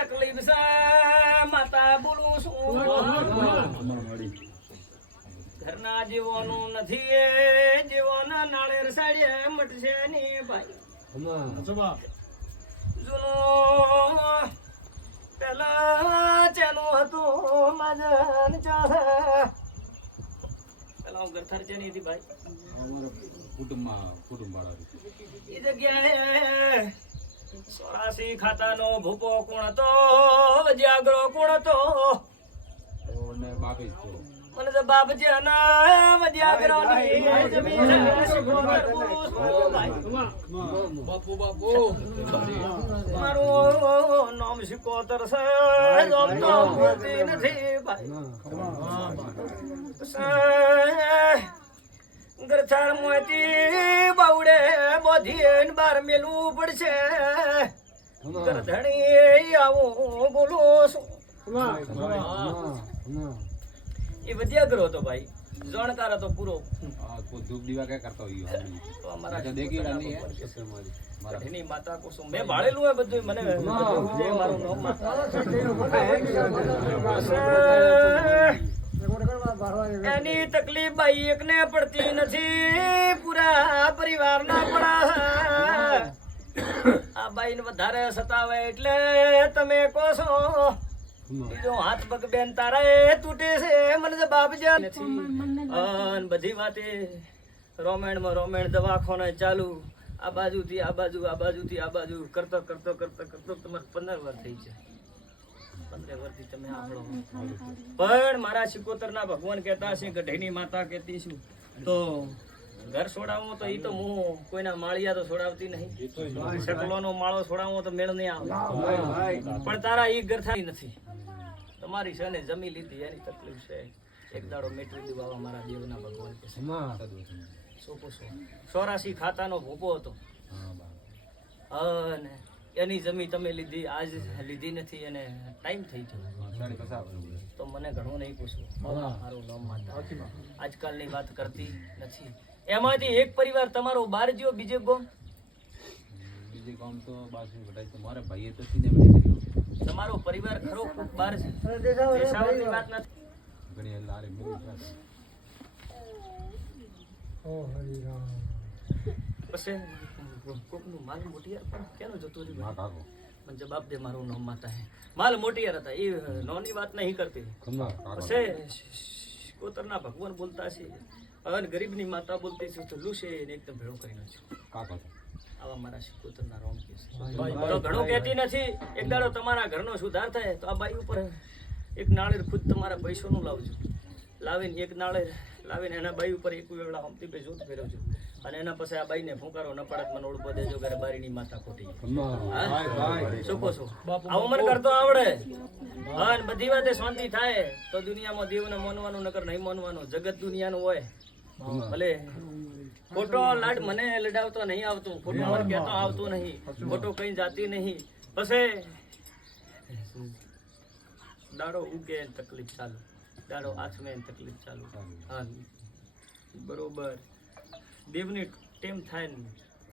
તકલીફ છે માતા બોલું છું ઘરના જીવોનું નથી એ જીવોના નાળેર સાડ્યા મટશે ની ભાઈ જૂનો પેલા ચેનું હતું મજન ચાહે પેલા હું ગરથાર ચેની હતી ભાઈ કુટુંબ વાળા એ જગ્યાએ 84 ખાતાનો ભૂપો કોણ હતો જાગરો કોણ હતો બાપી તો મને તો બાપ જના જાગરો ની જમીન શિકોતર પુરુષ ભાઈ બાપુ મારું નામ શિકોતર છે જોમ તો બોલતી નથી ભાઈ ગરથાર મોતી બાવડે બોધીએ બાર મેલું પડશે ગરધણી આવું બોલો છું એ વિદ્યાગ્રહ હતો ભાઈ જાણકાર હતો પૂરો ધૂપ દીવા કઈ કરતો તો અમારા દેખી એની માતા કુસુમ મેં ભાળેલું હોય બધું મને મારું નામ એની તકલીફ ભાઈ એકને પડતી નથી પૂરા પરિવાર ના પડા આ બાઈ ને વધારે સતાવે એટલે તમે કહો છો બીજો હાથ પગ બેન તારા એ તૂટે છે મને તો બાપ જ્યાં નથી અન બધી વાતે રોમેણ દવાખાને ચાલુ આ બાજુથી આ બાજુ આ બાજુથી આ બાજુ કરતો તમારે 15 વર્ષ થઈ જાય 15 વર્ષથી તમે આપણો પણ મારા શિકોતરના ભગવાન કહેતા છે ગઢીની માતા કહેતી છું તો ઘર છોડાવું તો ઈ તો હું કોઈના માળિયા તો છોડાવતી નહીં શકલોનો માળો છોડાવું તો મેળ નહીં આવે પણ તારા ઈ ઘર થાય નથી તમારી છે ને જમી લીધી એની તકલીફ છે એક દાડો મેટવી દઉં બાબા મારા દેવના ભગવાન કે શું પૂછો 84 ખાતાનો ભૂપો હતો અને એની જમી તમે લીધી આજ લીધી નથી અને ટાઈમ થઈ ગયો તો મને ઘણું નહીં પૂછવું મારું નામ માતા આજકાલની વાત કરતી નથી એમાંથી એક પરિવાર તમારો બહાર ગયો બીજે ગામ તો બાજુ ઘટાય તમારા ભાઈએ તો સીને મળી તમારો પરિવાર ખરો ખૂબ બહાર છે દેશાવરની વાત નથી ઘણી લારે મિલી ઓ હરિ રામ પછી કોકનું માલ મોટિયાર પણ કેનો જતો રહ્યો માં કાકો મને જવાબ દે મારું નામ માતા હે માલ મોટિયાર હતા એ નોની વાત નહીં કરતી પછી કોતરના ભગવાન બોલતા છે અને ગરીબની માતા બોલતી છે તો લુશે ને એકદમ ભેળો કરી નાખ્યો કાકો આવા મારા શિકોતરના રોમ કે તો ઘણું કહેતી નથી એક દાડો તમારા ઘરનો સુધાર થાય તો આ બાઈ ઉપર એક નાળેર ખુદ તમારા પૈસોનું લાવજો લાવીને એક નાળેર લાવીને એના બાઈ ઉપર એક વેળા હમતી બે જોત ફેરવજો અને એના પછી આ બાઈને ફૂંકારો ન પડત મને ઓળખો દેજો ઘરે બારીની માતા ખોટી શું કહો છો આવું મને કરતો આવડે હા બધી વાતે શાંતિ થાય તો દુનિયામાં દેવને માનવાનું નકર નહીં માનવાનું જગત દુનિયાનું હોય ભલે ખોટો લાડ મને લડાવતો નહીં આવતું ખોટો મને કહેતો આવતું નહીં ખોટો કઈ જાતી નહીં પછી દાડો ઉગે તકલીફ ચાલુ દાડો આથમે તકલીફ ચાલુ હા બરોબર દેવની ટેમ થાય ને